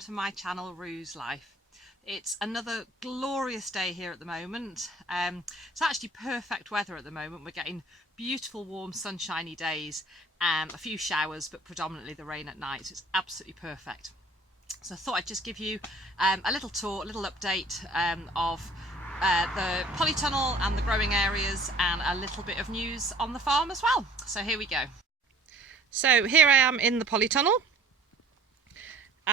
to my channel, Rue's Life. It's another glorious day here at the moment. It's actually perfect weather at the moment. We're getting beautiful warm sunshiny days, a few showers, but predominantly the rain at night. So it's absolutely perfect. So I thought I'd just give you a little tour, a little update of the polytunnel and the growing areas, and a little bit of news on the farm as well. So here we go. So here I am in the polytunnel.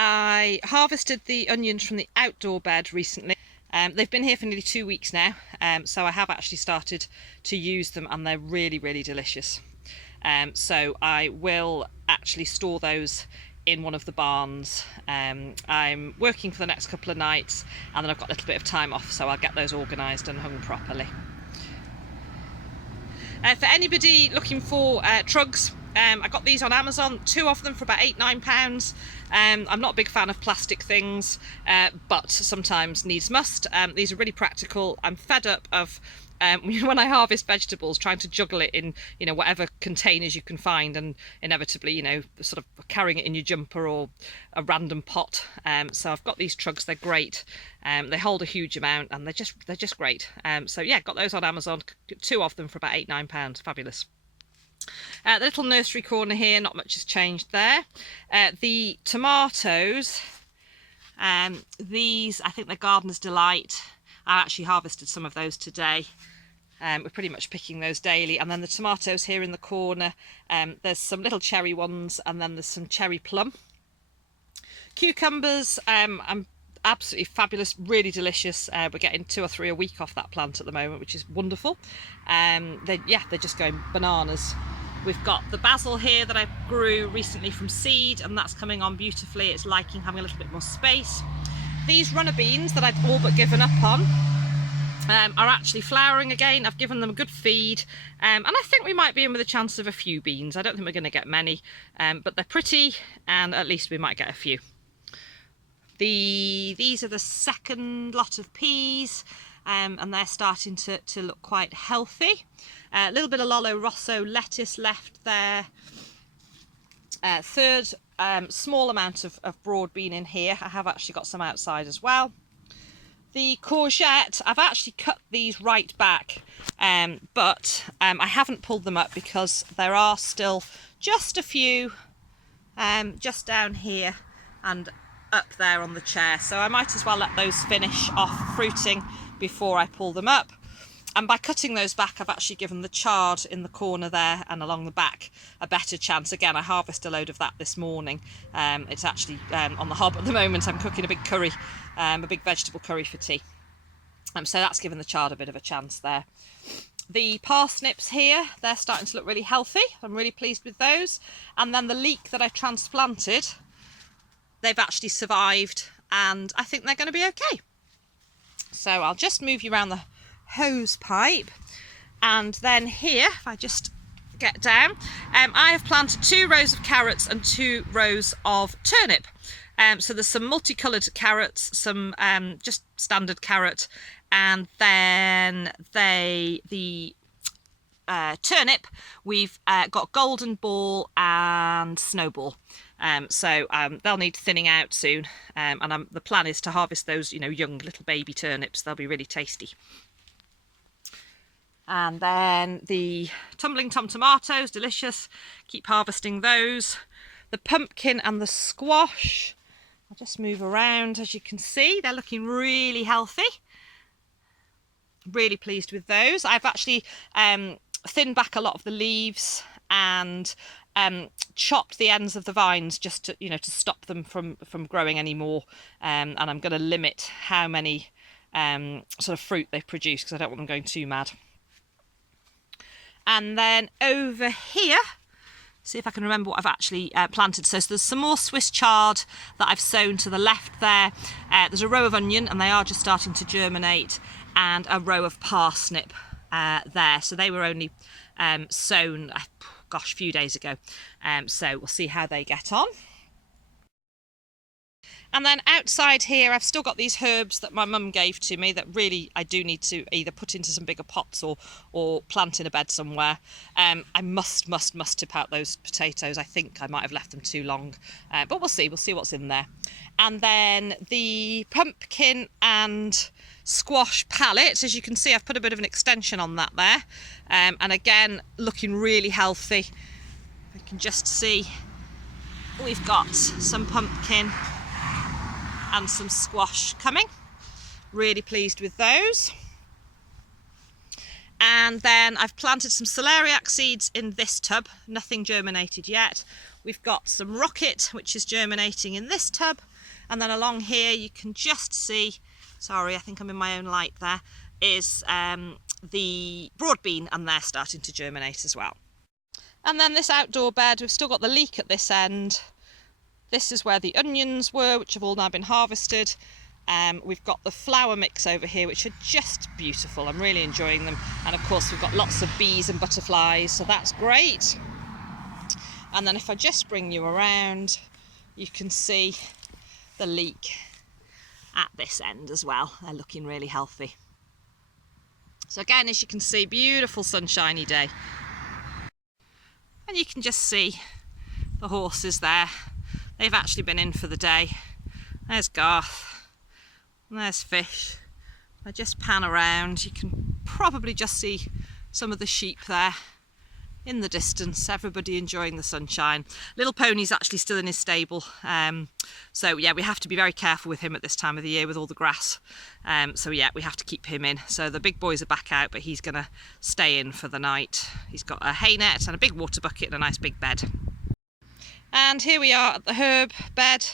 I harvested the onions from the outdoor bed recently. They've been here for nearly 2 weeks now, so I have actually started to use them, and they're really, really delicious. So I will actually store those in one of the barns. I'm working for the next couple of nights, and then I've got a little bit of time off, so I'll get those organised and hung properly. For anybody looking for trugs, I got these on Amazon, 2 of them for about £8–9. I'm not a big fan of plastic things, but sometimes needs must. These are really practical. I'm fed up of when I harvest vegetables, trying to juggle it in, whatever containers you can find, and inevitably, sort of carrying it in your jumper or a random pot. So I've got these trugs. They're great. They hold a huge amount, and they're just great. So yeah, got those on Amazon. 2 of them for about £8–9. Fabulous. The little nursery corner here, not much has changed there. The tomatoes, these, I think they're Gardener's Delight. I actually harvested some of those today. We're pretty much picking those daily. And then the tomatoes here in the corner, there's some little cherry ones, and then there's some cherry plum. Cucumbers, I'm absolutely fabulous, really delicious. We're getting 2 or 3 a week off that plant at the moment, which is wonderful. They're just going bananas. We've got the basil here that I grew recently from seed, and that's coming on beautifully. It's liking having a little bit more space. These runner beans that I've all but given up on are actually flowering again. I've given them a good feed, and I think we might be in with a chance of a few beans. I don't think we're going to get many, but they're pretty, and at least we might get a few. These are the second lot of peas, and they're starting to look quite healthy. A little bit of Lollo Rosso lettuce left there. Third small amount of broad bean in here. I have actually got some outside as well. The courgette, I've actually cut these right back, but I haven't pulled them up because there are still just a few just down here and up there on the chair, so I might as well let those finish off fruiting before I pull them up. And by cutting those back, I've actually given the chard in the corner there and along the back a better chance. Again, I harvested a load of that this morning. It's actually on the hob at the moment. I'm cooking a big curry, a big vegetable curry for tea. So that's given the chard a bit of a chance there. The parsnips here, they're starting to look really healthy. I'm really pleased with those. And then the leek that I transplanted, they've actually survived, and I think they're going to be okay. So I'll just move you around the hose pipe, and then here, if I just get down, I have planted 2 rows of carrots and 2 rows of turnip. So there's some multicoloured carrots, some just standard carrot, and then the turnip, we've got golden ball and snowball. So they'll need thinning out soon, and the plan is to harvest those, young little baby turnips. They'll be really tasty. And then the tumbling tom tomatoes, delicious. Keep harvesting those. The pumpkin and the squash, I'll just move around. As you can see, they're looking really healthy. Really pleased with those. I've actually thinned back a lot of the leaves and chopped the ends of the vines just to, to stop them from growing anymore. And I'm going to limit how many sort of fruit they produce, because I don't want them going too mad. And then over here, see if I can remember what I've actually planted. So there's some more Swiss chard that I've sown to the left there. There's a row of onion, and they are just starting to germinate, and a row of parsnip there. So they were only sown, a few days ago. So we'll see how they get on. And then outside here, I've still got these herbs that my mum gave to me that really I do need to either put into some bigger pots or plant in a bed somewhere. I must tip out those potatoes. I think I might have left them too long, but we'll see what's in there. And then the pumpkin and squash palette, as you can see, I've put a bit of an extension on that there. And again, looking really healthy. You can just see we've got some pumpkin and some squash coming. Really pleased with those. And then I've planted some celeriac seeds in this tub, nothing germinated yet. We've got some rocket, which is germinating in this tub. And then along here you can just see, sorry, I think I'm in my own light there, is the broad bean, and they're starting to germinate as well. And then this outdoor bed, we've still got the leek at this end. This is where the onions were, which have all now been harvested. We've got the flower mix over here, which are just beautiful. I'm really enjoying them. And of course, we've got lots of bees and butterflies, so that's great. And then if I just bring you around, you can see the leek at this end as well. They're looking really healthy. So again, as you can see, beautiful sunshiny day. And you can just see the horses there. They've actually been in for the day. There's Garth, and there's Fish. I just pan around, you can probably just see some of the sheep there in the distance, everybody enjoying the sunshine. Little Pony's actually still in his stable, so yeah, we have to be very careful with him at this time of the year with all the grass. So yeah, we have to keep him in. So the big boys are back out, but he's gonna stay in for the night. He's got a hay net and a big water bucket and a nice big bed. And here we are at the herb bed,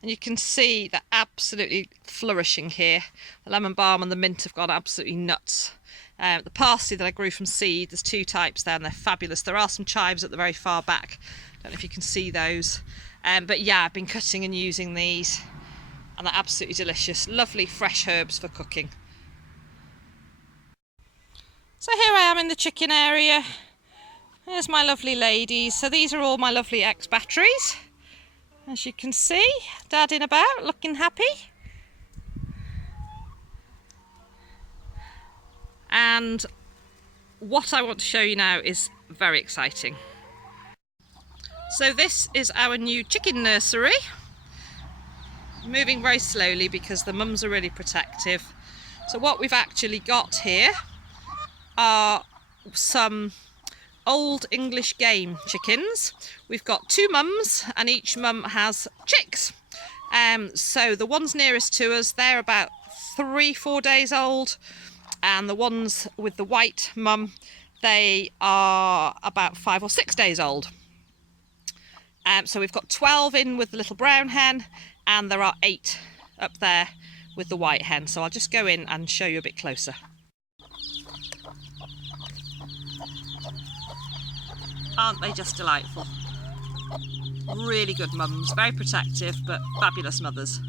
and you can see they're absolutely flourishing here. The lemon balm and the mint have gone absolutely nuts. The parsley that I grew from seed, there's two types there and they're fabulous. There are some chives at the very far back. Don't know if you can see those. But yeah, I've been cutting and using these and they're absolutely delicious. Lovely fresh herbs for cooking. So here I am in the chicken area. There's my lovely ladies. So these are all my lovely ex-batteries. As you can see, dadding about, looking happy. And what I want to show you now is very exciting. So this is our new chicken nursery. Moving very slowly because the mums are really protective. So what we've actually got here are some old English game chickens. We've got two mums and each mum has chicks. So the ones nearest to us, they're about 3-4 days old. And the ones with the white mum, they are about 5 or 6 days old. So we've got 12 in with the little brown hen, and there are 8 up there with the white hen. So I'll just go in and show you a bit closer. Aren't they just delightful? Really good mums, very protective, but fabulous mothers.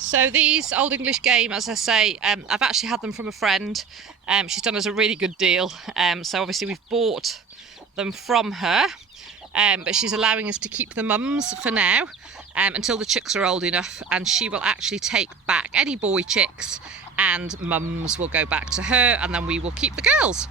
So these Old English Game, as I say, I've actually had them from a friend. She's done us a really good deal. So obviously we've bought them from her, but she's allowing us to keep the mums for now until the chicks are old enough, and she will actually take back any boy chicks and mums will go back to her, and then we will keep the girls.